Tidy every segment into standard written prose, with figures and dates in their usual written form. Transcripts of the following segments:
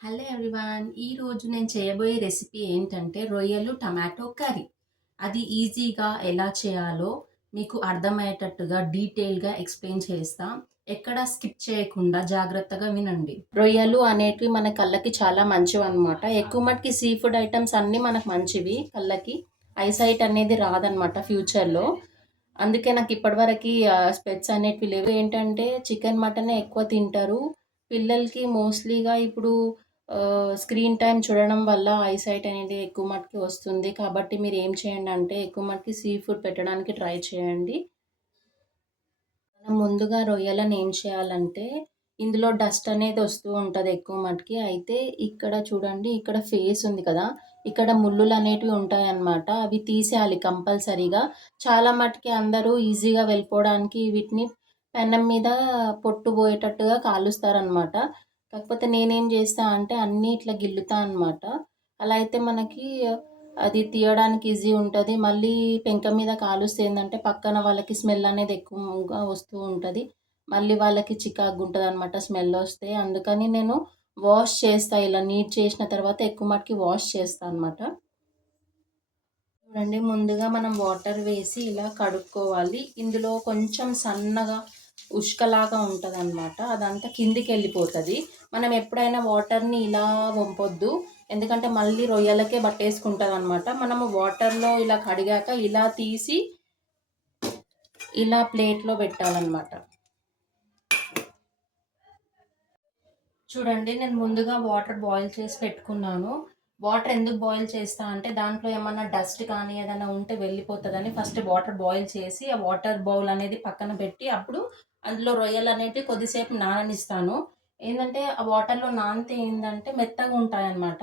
Hello everyone. ఈరోజు నేను చేయబోయే రెసిపీ ఏంటంటే రొయ్యలు టమాటో కర్రీ. అది ఈజీగా ఎలా చేయాలో మీకు అర్థమయ్యేటట్టుగా డీటెయిల్‌గా ఎక్స్‌ప్లెయిన్ చేస్తా. ఎక్కడ స్కిప్ చేయకుండా జాగ్రత్తగా వినండి. రొయ్యలు అనేటివి మన కళ్ళకి చాలా మంచివన్నమాట. ఎక్కువ మట్టుకి సీ ఫుడ్ ఐటెమ్స్ అన్నీ మనకు మంచివి కళ్ళకి. ఐసైట్ అనేది రాదనమాట ఫ్యూచర్‌లో. అందుకే నాకు ఇప్పటివరకి స్పెక్ట్స్ అనేటివి లేవు. ఏంటంటే చికెన్, మటనే ఎక్కువ తింటారు. పిల్లలకి మోస్ట్‌లీగా ఇప్పుడు స్క్రీన్ టైమ్ చూడడం వల్ల ఐసైట్ అనేది ఎక్కువ మట్టుకి వస్తుంది. కాబట్టి మీరేం చేయండంటే ఎక్కువ మట్టుకి సీ ఫుడ్ పెట్టడానికి ట్రై చేయండి. మనం ముందుగా రొయ్యలను ఏం చేయాలంటే ఇందులో డస్ట్ అనేది వస్తూ ఉంటది ఎక్కువ మట్టుకి. అయితే ఇక్కడ చూడండి, ఇక్కడ ఫేస్ ఉంది కదా! ఇక్కడ ముల్లులనేటివి ఉంటాయన్నమాట. అవి తీసేయాలి కంపల్సరీగా. చాలా మట్టుకి అందరూ ఈజీగా వెళ్ళిపోవడానికి వీటిని పెనం మీద పొట్టు పోయేటట్టుగా కాలుస్తారనమాట. కాకపోతే నేనేం చేస్తా అంటే అన్నీ ఇట్లా గిల్లుతా అనమాట. అలా అయితే మనకి అది తీయడానికి ఈజీ ఉంటది. మళ్ళీ పెంక మీద కాలుస్తే ఏందంటే పక్కన వాళ్ళకి స్మెల్ అనేది ఎక్కువగా వస్తూ ఉంటది. మళ్ళీ వాళ్ళకి చికాకుగుంటదనమాట స్మెల్లొస్తే. అందుకని నేను వాష్ చేస్తా. ఇలా నీట్ చేసిన తర్వాత ఎక్కువ మట్టుకి వాష్ చేస్తా అనమాట. చూడండి, ముందుగా మనం వాటర్ వేసి ఇలా కడుక్కోవాలి. ఇందులో కొంచెం సన్నగా ఉష్కలాగా ఉంటదనమాట. అదంతా కిందికెళ్ళిపోతది. మనం ఎప్పుడైనా వాటర్‌ని ఇలా వంపొద్దు. ఎందుకంటే మళ్ళీ రొయ్యలకే పట్టేసుకుంటదనమాట. మనము వాటర్‌లో ఇలా కడిగాక ఇలా తీసి ఇలా ప్లేట్‌లో పెట్టాలనమాట. చూడండి, నేను ముందుగా వాటర్ బాయిల్ చేసి పెట్టుకున్నాను. వాటర్ ఎందుకు బాయిల్ చేస్తా అంటే దాంట్లో ఏమన్నా డస్ట్ కానీ ఏదైనా ఉంటే వెళ్ళిపోతదని ఫస్ట్ వాటర్ బాయిల్ చేసి ఆ వాటర్ బౌల్ అనేది పక్కన పెట్టి అప్పుడు అందులో రొయ్యలనేటివి కొద్దిసేపు నాననిస్తాను. ఏందంటే ఆ వాటర్‌లో నానితే ఏందంటే మెత్తగా ఉంటాయన్నమాట.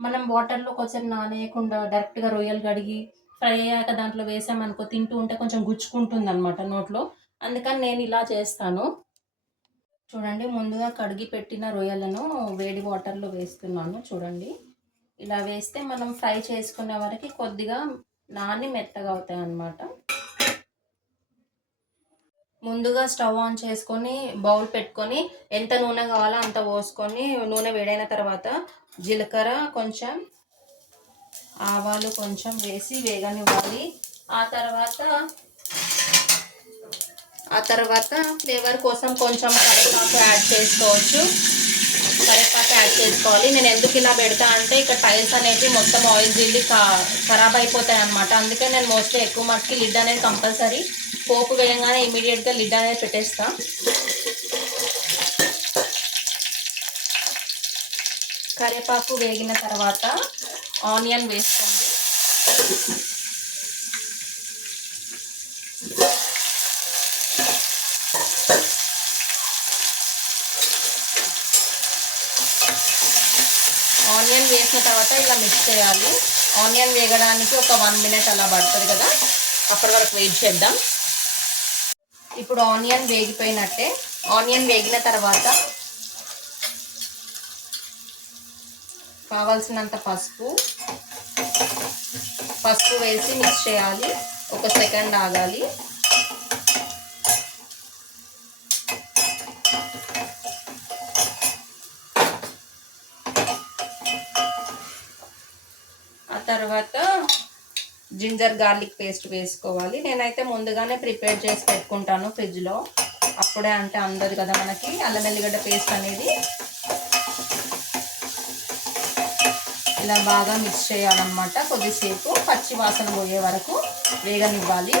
మనం వాటర్‌లో కొద్దిసేపు నానేయకుండా డైరెక్ట్‌గా రొయ్యలు కడిగి ఫ్రై అయ్యాక దాంట్లో వేసామనుకో తింటూ ఉంటే కొంచెం గుచ్చుకుంటుందన్నమాట నోట్లో. అందుకని నేను ఇలా చేస్తాను. చూడండి, ముందుగా కడిగి పెట్టిన రొయ్యలను వేడి వాటర్‌లో వేస్తున్నాను చూడండి. ఇలా వేస్తే మనం ఫ్రై చేసుకునే వరకి కొద్దిగా నాని మెత్తగా అవుతాయన్నమాట. ముందుగా స్టవ్ ఆన్ చేసుకొని బౌల్ పెట్టుకొని ఎంత నూనె కావాలో అంత పోసుకొని నూనె వేడైన తర్వాత జీలకర్ర కొంచెం, ఆవాలు కొంచెం వేసి వేగనివ్వాలి. ఆ తర్వాత ఫ్లేవర్ కోసం కొంచెం కరివేపాకు యాడ్ చేసుకోవచ్చు. కరివేపాకు యాడ్ చేసుకోవాలి. నేను ఎందుకు ఇలా పెడతా అంటే ఇక్కడ టైల్స్ అనేవి మొత్తం ఆయిల్ జిల్లి ఖరాబ్ అయిపోతాయి అనమాట. అందుకే నేను మోస్ట్లీ ఎక్కువ మట్టుకి లిడ్ అనేది కంపల్సరీ పోపు వేయంగానే ఇమీడియట్గా లిడ్ అనేది పెట్టేస్తా. కరివేపాకు వేగిన తర్వాత ఆనియన్ వేసుకోండి. ఆనియన్ వేసిన తర్వాత ఇలా మిక్స్ చేయాలి. ఆనియన్ వేగడానికి ఒక 1 మినిట్ అలా పడుతుంది కదా, అప్పటి వరకు వెయిట్ చేద్దాం. ఇప్పుడు ఆనియన్ వేగిపోయినట్టే. ఆనియన్ వేగిన తర్వాత కావాల్సినంత పసుపు వేసి మిక్స్ చేయాలి. ఒక సెకండ్ ఆగాలి. ఆ తర్వాత జింజర్ గార్లిక్ పేస్ట్ వేసుకోవాలి. నేనైతే ముందుగానే ప్రిపేర్ చేసి పెట్టుకుంటాను ఫ్రిడ్జ్లో. అప్పుడే అంటే అందదు కదా మనకి అల్లం వెల్లిగడ్డ పేస్ట్ అనేది. ఇలా బాగా మిక్స్ చేయాలన్నమాట. కొద్దిసేపు పచ్చి వాసన పోయే వరకు వేగనివ్వాలి.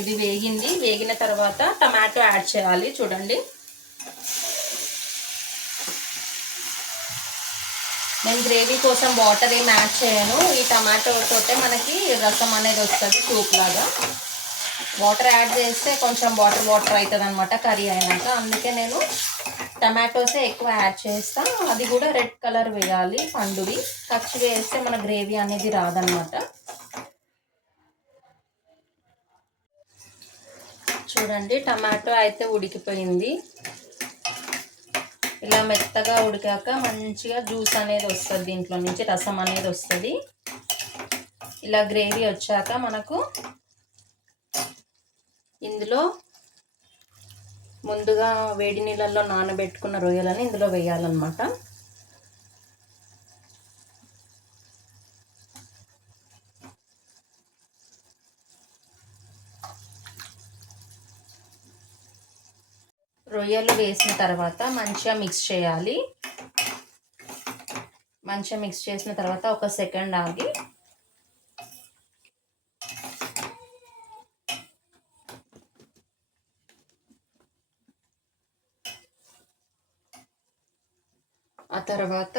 ఇది వేగింది. వేగిన తర్వాత టమాటో యాడ్ చేయాలి. చూడండి, నేను గ్రేవీ కోసం వాటర్ ఏం యాడ్ చేయను. ఈ టమాటో తోటే మనకి రసం అనేది వస్తుంది సూప్ లాగా. వాటర్ యాడ్ చేస్తే కొంచెం వాటర్ అవుతుంది అనమాట కర్రీ అయినాక. అందుకే నేను టమాటోసే ఎక్కువ యాడ్ చేస్తా. అది కూడా రెడ్ కలర్ వేయాలి, పండువి. పచ్చిగా వేస్తే మన గ్రేవీ అనేది రాదనమాట. చూడండి, టమాటో అయితే ఉడికిపోయింది. ఇలా మెత్తగా ఉడికాక మంచిగా జ్యూస్ అనేది వస్తుంది, దీంట్లో నుంచి రసం అనేది వస్తుంది. ఇలా గ్రేవీ వచ్చాక మనకు ఇందులో ముందుగా వేడి నీళ్ళల్లో నానబెట్టుకున్న రొయ్యలని ఇందులో వేయాలన్నమాట. రొయ్యలు వేసిన తర్వాత మంచిగా మిక్స్ చేయాలి. మంచిగా మిక్స్ చేసిన తర్వాత ఒక సెకండ్ ఆగి ఆ తర్వాత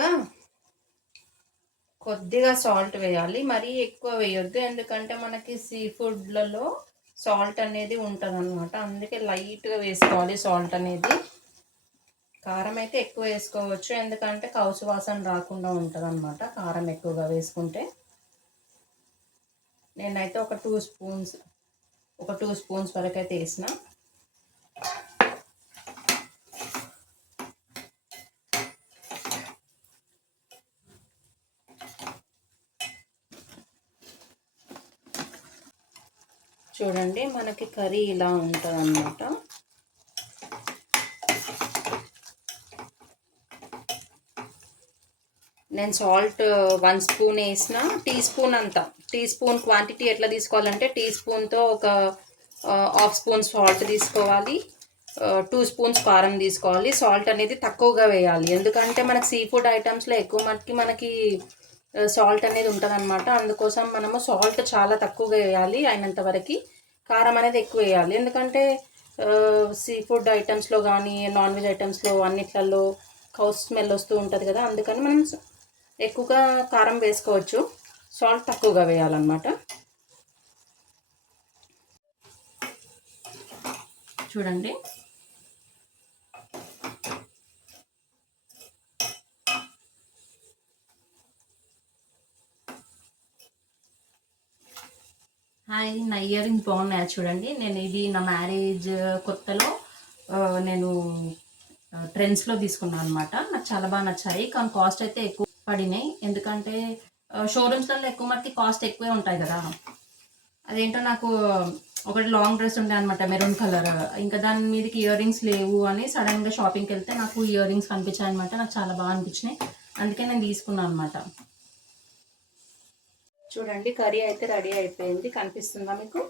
కొద్దిగా సాల్ట్ వేయాలి. మరీ ఎక్కువ వేయొద్దు, ఎందుకంటే మనకి సీ ఫుడ్లలో సాల్ట్ అనేది ఉంటుంది అనమాట. అందుకే లైట్గా వేసుకోవాలి సాల్ట్ అనేది. కారం అయితే ఎక్కువ వేసుకోవచ్చు, ఎందుకంటే కౌసు వాసన రాకుండా ఉంటుంది అనమాట కారం ఎక్కువగా వేసుకుంటే. నేనైతే ఒక 2 స్పూన్స్ వరకు అయితే వేసిన. చూడండి మనకి కర్రీ ఇలా ఉంటుంది అన్నమాట. నేను సాల్ట్ 1 స్పూన్ వేసిన. టీ స్పూన్ క్వాంటిటీ ఎట్లా తీసుకోవాలంటే టీ స్పూన్తో ఒక 1/2 స్పూన్ సాల్ట్ తీసుకోవాలి, 2 స్పూన్స్ కారం తీసుకోవాలి. సాల్ట్ అనేది తక్కువగా వేయాలి, ఎందుకంటే మనకి సీ ఫుడ్ ఐటమ్స్లో ఎక్కువ మట్టుకి మనకి సాల్ట్ అనేది ఉంటుంది అనమాట. అందుకోసం మనము సాల్ట్ చాలా తక్కువగా వేయాలి అయినంత వరకు. కారం అనేది ఎక్కువ వేయాలి, ఎందుకంటే సీ ఫుడ్ ఐటమ్స్లో కానీ నాన్ వెజ్ ఐటమ్స్లో అన్నిట్లలో కౌస్ స్మెల్ వస్తూ ఉంటుంది కదా, అందుకని మనం ఎక్కువగా కారం వేసుకోవచ్చు, సాల్ట్ తక్కువగా వేయాలన్నమాట. చూడండి హాయ్, నా ఇయర్ రింగ్స్ బాగున్నాయా చూడండి. నేను ఇది నా మ్యారేజ్ కొత్తలో నేను ట్రెండ్స్లో తీసుకున్నాను అనమాట. నాకు చాలా బాగా నచ్చాయి, కానీ కాస్ట్ అయితే ఎక్కువ పడినాయి, ఎందుకంటే షోరూమ్స్లలో ఎక్కువ మటుకి కాస్ట్ ఎక్కువే ఉంటాయి కదా. అదేంటో నాకు ఒకటి లాంగ్ డ్రెస్ ఉండే అనమాట మెరూన్ కలర్, ఇంకా దాని మీదకి ఇయర్ రింగ్స్ లేవు అని సడన్గా షాపింగ్కి వెళ్తే నాకు ఇయర్ రింగ్స్ కనిపించాయి అనమాట. నాకు చాలా బాగా అనిపించినాయి, అందుకే నేను తీసుకున్నాను అనమాట. చూడండి కర్రీ అయితే రెడీ అయిపోయింది, కనిపిస్తుందా మీకు?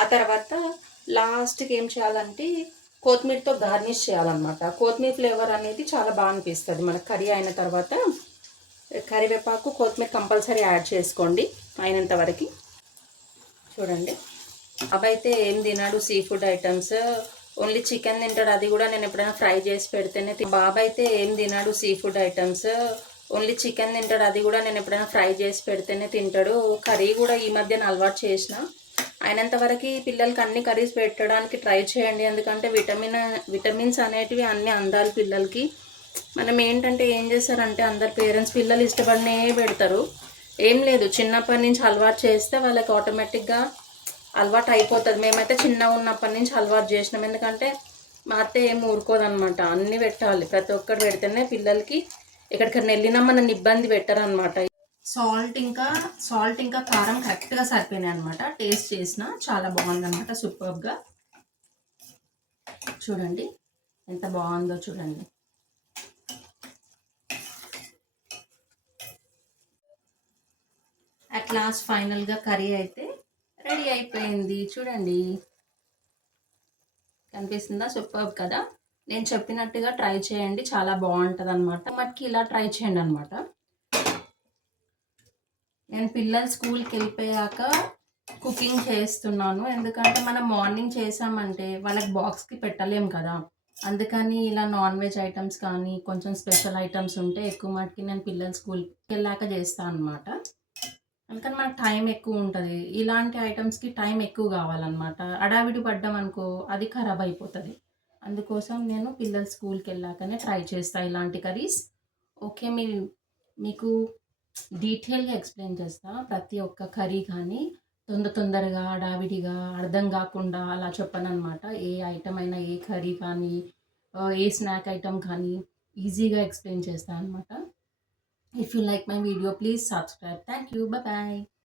ఆ తర్వాత లాస్ట్కి ఏం చేయాలంటే కొత్తిమీరతో గార్నిష్ చేయాలన్నమాట. కొత్తిమీర ఫ్లేవర్ అనేది చాలా బాగా అనిపిస్తుంది మనకు కర్రీ అయిన తర్వాత. కరివేపాకు కొత్తిమీర కంపల్సరీ యాడ్ చేసుకోండి అయినంత వరకు. చూడండి అబ్బాయితే ఏం తినాడు seafood items, only chicken తింటాడు, అది కూడా నేను ఎప్పుడైనా ఫ్రై చేసి పెడితేనే. బాబాయ్ అయితే ఏం తినాడు seafood items, only chicken తింటాడు, అది కూడా నేను ఎప్పుడైనా ఫ్రై చేసి పెడితేనే తింటాడు. కర్రీ కూడా ఈ మధ్యన అలవాటు చేసిన. అయినంత వరకు పిల్లలకి అన్ని కర్రీస్ పెట్టడానికి ట్రై చేయండి, ఎందుకంటే విటమిన్స్ అనేటివి అన్నీ అందాలి పిల్లలకి. మనం ఏంటంటే ఏం చేస్తారంటే అందరు పేరెంట్స్ పిల్లలు ఇష్టపడినే పెడతారు. ఏం లేదు, చిన్నప్పటి నుంచి అలవాటు చేస్తే వాళ్ళకి ఆటోమేటిక్గా అలవాటు అయిపోతుంది. మేమైతే చిన్నగా ఉన్నప్పటి నుంచి అలవాటు చేసినాం, ఎందుకంటే మా అత్త ఏం ఊరుకోదనమాట, అన్నీ పెట్టాలి, ప్రతి ఒక్కటి పెడితేనే పిల్లలకి ఎక్కడికైనా వెళ్ళినా మనల్ని ఇబ్బంది పెట్టరనమాట. సాల్ట్ ఇంకా కారం కరెక్ట్గా సరిపోయినాయి అనమాట. టేస్ట్ చేసిన చాలా బాగుందన్నమాట, సూపర్గా. చూడండి ఎంత బాగుందో చూడండి. అట్ లాస్ట్ ఫైనల్గా కర్రీ అయితే రెడీ అయిపోయింది. చూడండి కనిపిస్తుందా? సూపర్ కదా. నేను చెప్పినట్టుగా ట్రై చేయండి, చాలా బాగుంటుంది అనమాట. మటుకి ఇలా ట్రై చేయండి అనమాట. నేను పిల్లలు స్కూల్కి వెళ్ళిపోయాక కుకింగ్ చేస్తున్నాను, ఎందుకంటే మనం మార్నింగ్ చేసామంటే వాళ్ళకి బాక్స్కి పెట్టలేము కదా. అందుకని ఇలా నాన్ వెజ్ ఐటమ్స్ కానీ కొంచెం స్పెషల్ ఐటమ్స్ ఉంటే ఎక్కువ మటుకి నేను పిల్లలు స్కూల్కి వెళ్ళాక చేస్తాను అనమాట. అందుకని మనకు టైం ఎక్కువ ఉంటుంది, ఇలాంటి ఐటమ్స్కి టైం ఎక్కువ కావాలన్నమాట. అడావిడి పడ్డాం అనుకో అది ఖరాబ్ అయిపోతుంది. అందుకోసం నేను పిల్లలు స్కూల్కి వెళ్ళాకనే ట్రై చేస్తాను ఇలాంటి కర్రీస్. ఓకే, మీకు డీటెయిల్గా ఎక్స్ప్లెయిన్ చేస్తా ప్రతి ఒక్క కర్రీ, కానీ తొందరగా హడావిడిగా అర్థం కాకుండా అలా చెప్పను అనమాట. ఏ ఐటమ్ అయినా, ఏ కర్రీ కానీ ఏ స్నాక్ ఐటమ్ కానీ ఈజీగా ఎక్స్ప్లెయిన్ చేస్తాను అనమాట. If you like my video, please subscribe. Thank you. Bye bye.